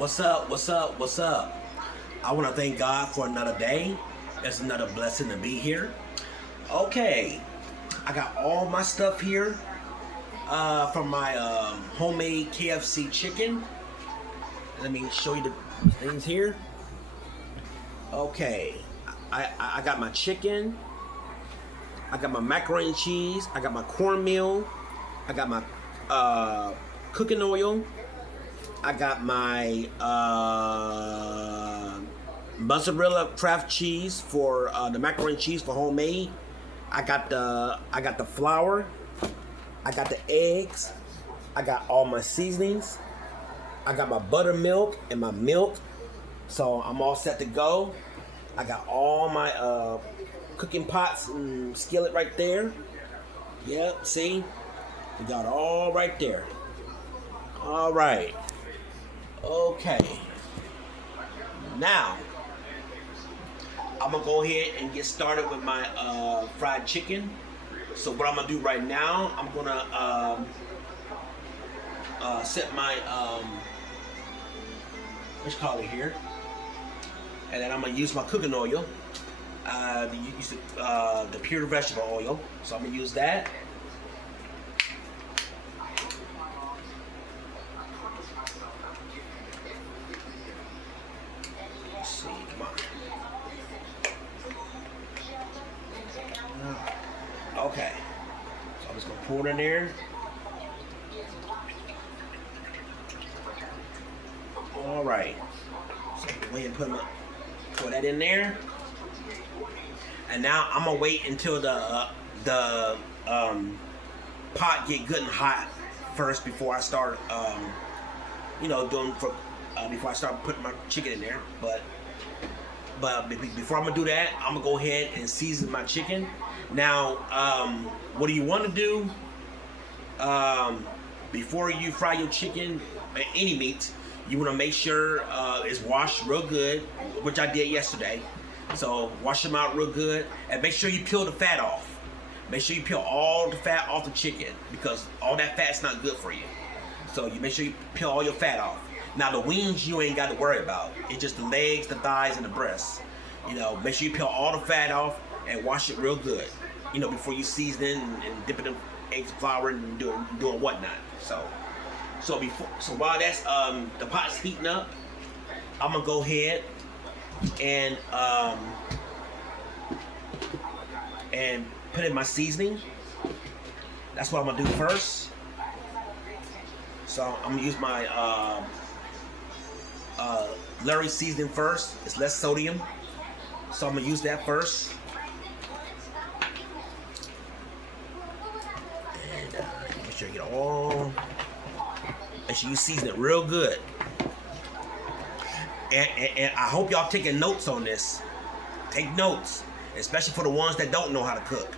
What's up? What's up? What's up? I want to thank God for another day. It's another blessing to be here. Okay, I got all my stuff here from my homemade KFC chicken. Let me show you the things here. Okay, I got my chicken. I got my macaroni and cheese. I got my cornmeal. I got my cooking oil. I got my mozzarella Kraft cheese for the macaroni and cheese for homemade. I got the flour. I got the eggs. I got all my seasonings. I got my buttermilk and my milk. So I'm all set to go. I got all my cooking pots and skillet right there. Yep, see? We got it all right there. All right. Okay. Now, I'm gonna go ahead and get started with my fried chicken. So what I'm gonna do right now, I'm gonna set my let's call it here, and then I'm gonna use my cooking oil. Use the pure vegetable oil. So I'm gonna use that. Okay, so I'm just gonna pour it in there. All right, so go ahead and pour that in there, and now I'm gonna wait until the pot get good and hot first before I start, before I start putting my chicken in there. But before I'm gonna do that, I'm gonna go ahead and season my chicken. Now, what do you want to do before you fry your chicken, any meat? You want to make sure it's washed real good, which I did yesterday. So wash them out real good, and make sure you peel the fat off. Make sure you peel all the fat off the chicken, because all that fat's not good for you. So you make sure you peel all your fat off. Now the wings you ain't got to worry about. It's just the legs, the thighs, and the breasts. Make sure you peel all the fat off and wash it real good. Before you season it and dip it in eggs, flour, and doing whatnot. So while that's the pot's heating up, I'm gonna go ahead and put in my seasoning. That's what I'm gonna do first. So I'm gonna use my Larry seasoning first. It's less sodium, so I'm gonna use that first. And make sure you get all. Make sure you season it real good. And I hope y'all taking notes on this. Take notes, especially for the ones that don't know how to cook.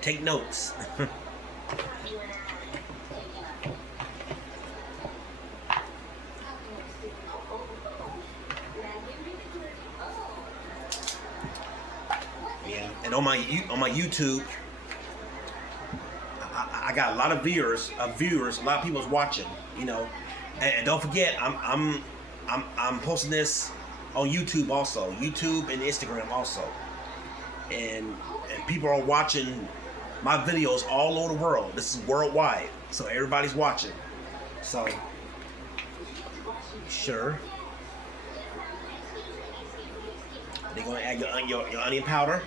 Take notes. Yeah, and on my YouTube, I got a lot of viewers, a lot of people's watching. And don't forget, I'm posting this on YouTube also, YouTube and Instagram also, and people are watching my videos all over the world. This is worldwide, so everybody's watching. So sure, they're gonna add your onion powder.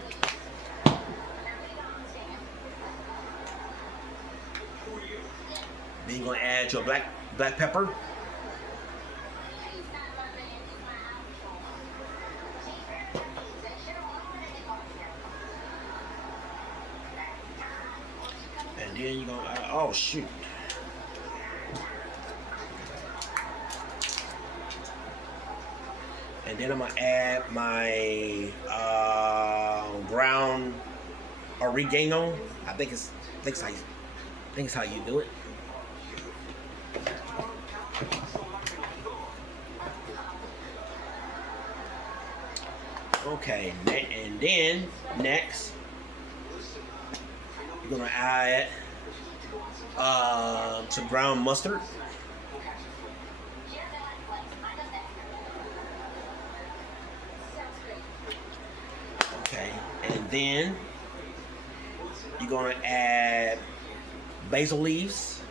Then you're gonna add your black pepper. And then you're gonna add, oh shoot. And then I'm gonna add my ground oregano. I think it's how you do it. Okay, and then next you're gonna add some ground mustard. then you're gonna add basil leaves.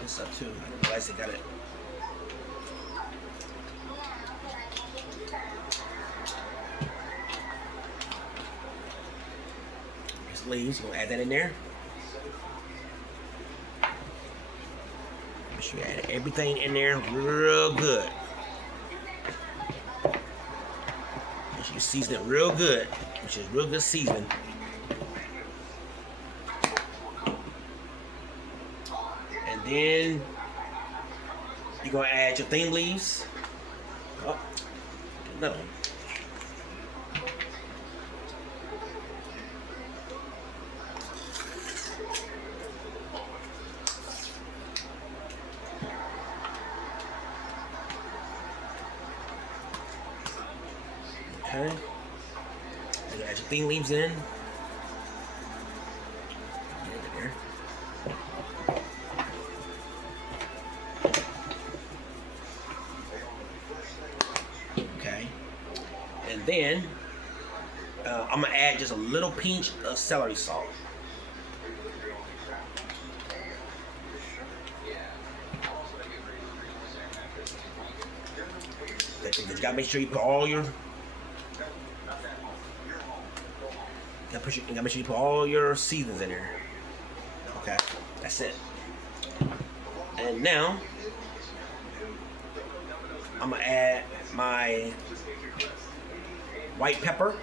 This up too. I see, got it. Basil leaves. You're gonna add that in there. Make sure you add everything in there real good. Make sure you season it real good, which is real good seasoning. And then you're gonna add your thyme leaves. Oh, another one. Okay. You're gonna add your thyme leaves in. There. Okay. And then I'm gonna add just a little pinch of celery salt. You gotta make sure you put all your make sure you put all your seasonings in there. Okay, that's it. And now I'm gonna add my white pepper.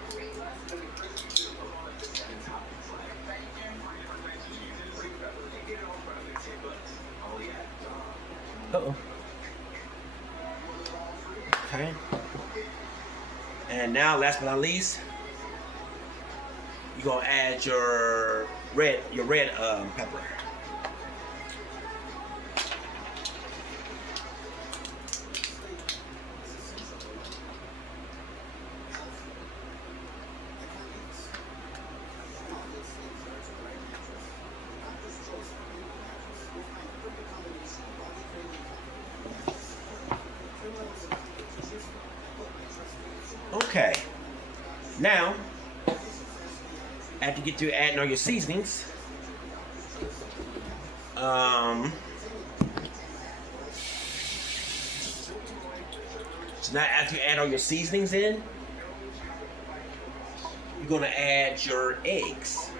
Uh-oh. Okay. And now, last but not least, you're gonna add your red pepper. Okay. Now, after you get through adding all your seasonings, so now after you add all your seasonings in, you're gonna add your eggs.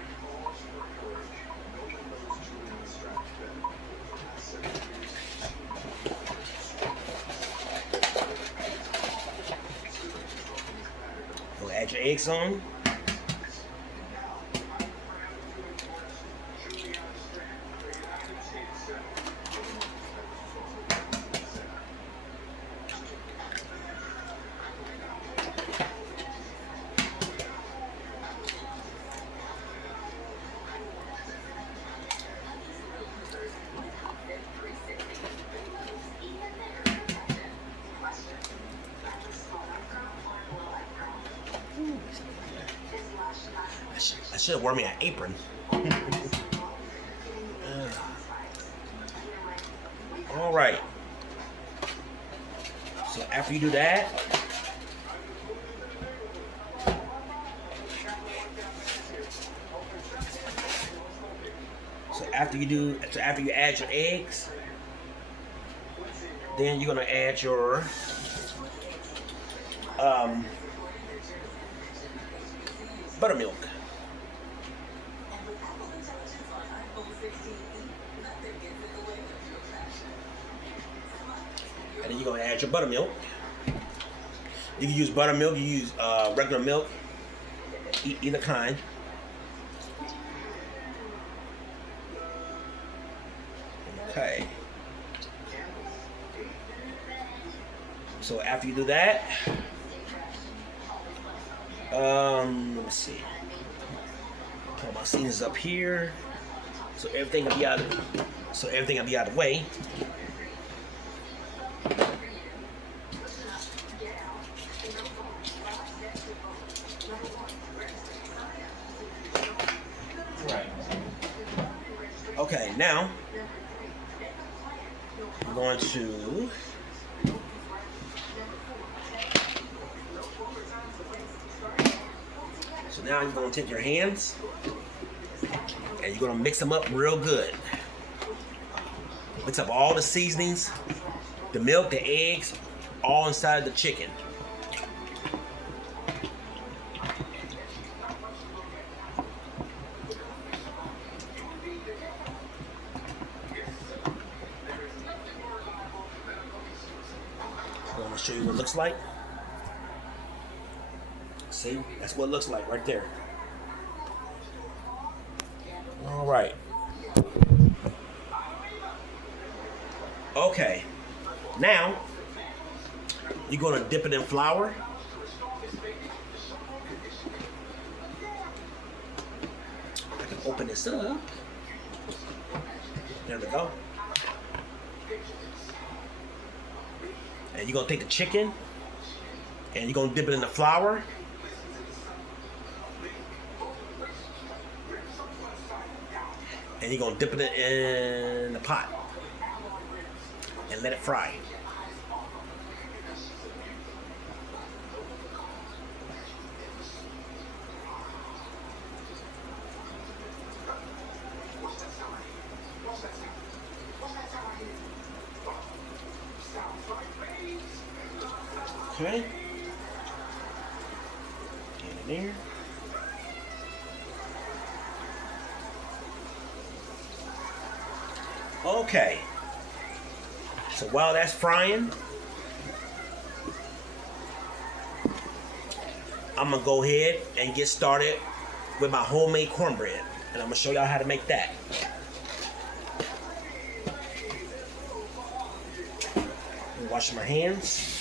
You'll add your eggs on. I should have worn me an apron. All right. So after you do that, after you add your eggs, then you're gonna add your buttermilk. And then you're gonna add your buttermilk. You can use buttermilk, you use regular milk, either kind. Okay. So after you do that, let me see. Put my seasonings up here, so everything will be out of the way. Right. Okay, now I'm going to So now you're gonna take your hands and you're gonna mix them up real good. Mix up all the seasonings, the milk, the eggs, all inside the chicken. I'm gonna show you what it looks like. See, that's what it looks like right there. All right. Okay. Now, you're gonna dip it in flour. I can open this up. There we go. And you're gonna take the chicken and you're gonna dip it in the flour. And you're gonna dip it in the pot and let it fry. Okay. Get in there. Okay. So while that's frying, I'm gonna go ahead and get started with my homemade cornbread. And I'm gonna show y'all how to make that. Wash my hands.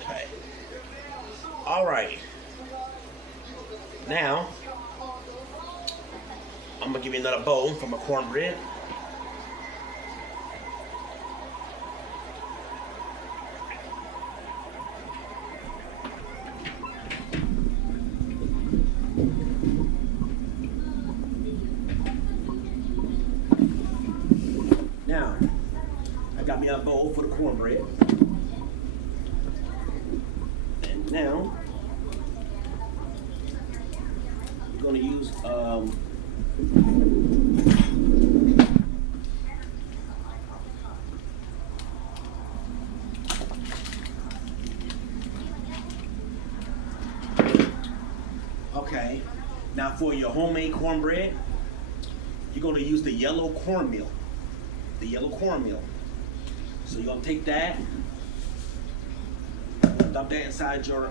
Okay. All right. Now, I'm gonna give you another bowl for my cornbread. Now, I got me a bowl for the cornbread. And now, we're going to use okay, now for your homemade cornbread, you're going to use the yellow cornmeal. The yellow cornmeal. So you're gonna take that, dump that inside your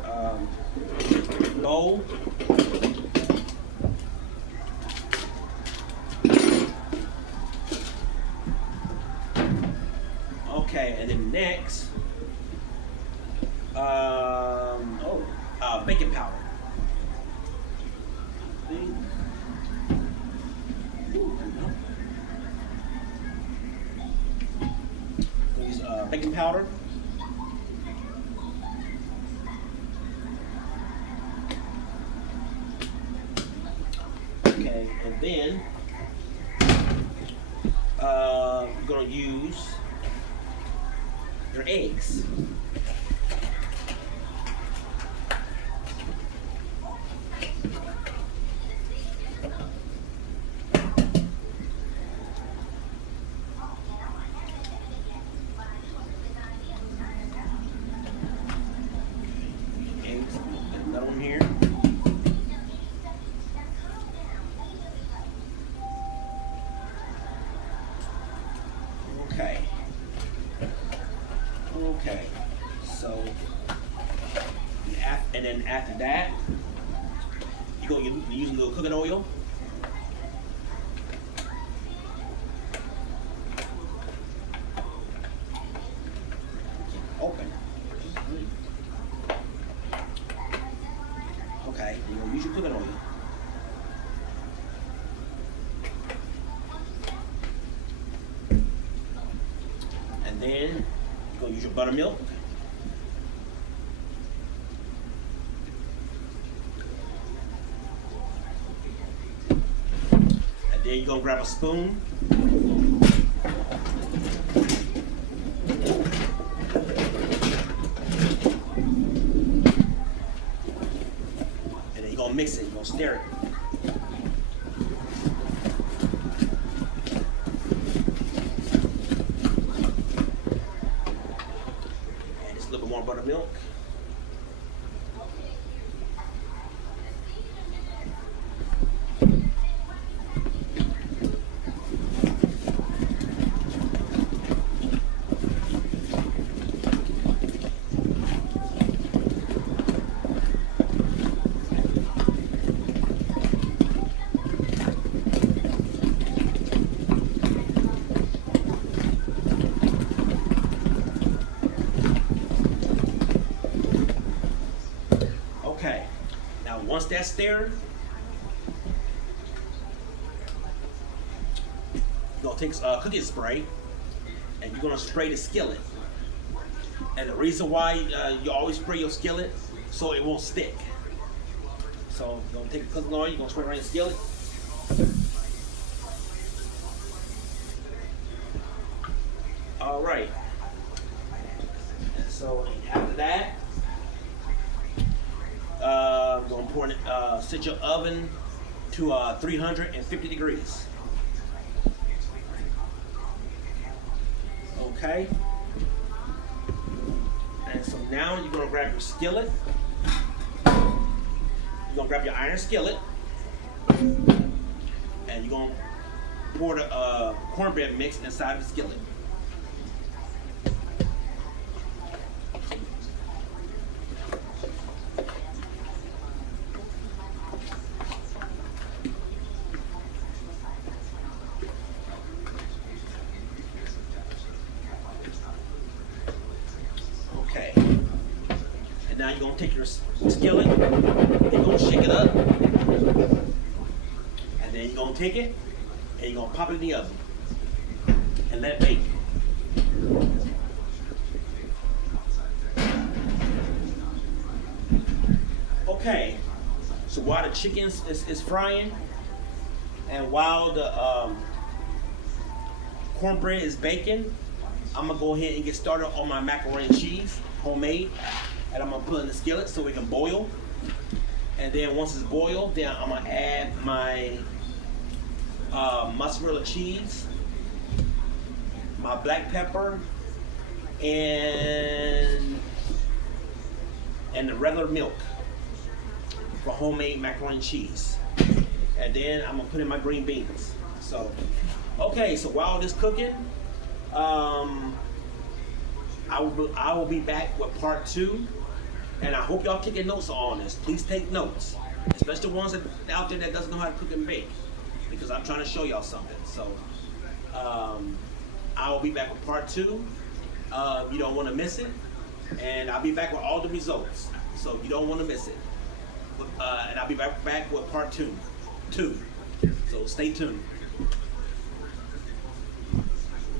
bowl. Okay, and then next, baking powder. Baking powder. Okay, and then you're gonna use your eggs. Another one here. Okay. Okay. So, and then after that, you're going to use a little cooking oil. Open. Okay, you're going to use your cooking oil. And then you're going to use your buttermilk. then you're gonna grab a spoon. And then you're gonna mix it, you're gonna stir it. And just a little bit more buttermilk. Okay, now once that's stirred, you're gonna take cooking spray and you're gonna spray the skillet. And the reason why you always spray your skillet so it won't stick. So you're gonna take the cooking oil, you're gonna spray it around your skillet. All right. So after that, I'm going to pour it, set your oven to 350 degrees. Okay. And so now you're going to grab your skillet. You're going to grab your iron skillet. And you're going to pour the cornbread mix inside the skillet. Okay. And now you're going to take your skillet, you're going to shake it up, and then you're going to take it, and you're going to pop it in the oven, and let it bake. Okay, so while the chicken is frying, and while the cornbread is baking, I'm gonna go ahead and get started on my macaroni and cheese, homemade, and I'm gonna put it in the skillet so it can boil. And then once it's boiled, then I'm gonna add my mozzarella cheese, my black pepper, and the regular milk for homemade macaroni and cheese. And then I'm gonna put in my green beans. So, okay, so while this cooking, I will be back with part 2, and I hope y'all taking notes on this. Please take notes, especially the ones out there that doesn't know how to cook and bake, because I'm trying to show y'all something. So I will be back with part 2. You don't want to miss it, and I'll be back with all the results. So you don't want to miss it, and I'll be back with part 2. So stay tuned.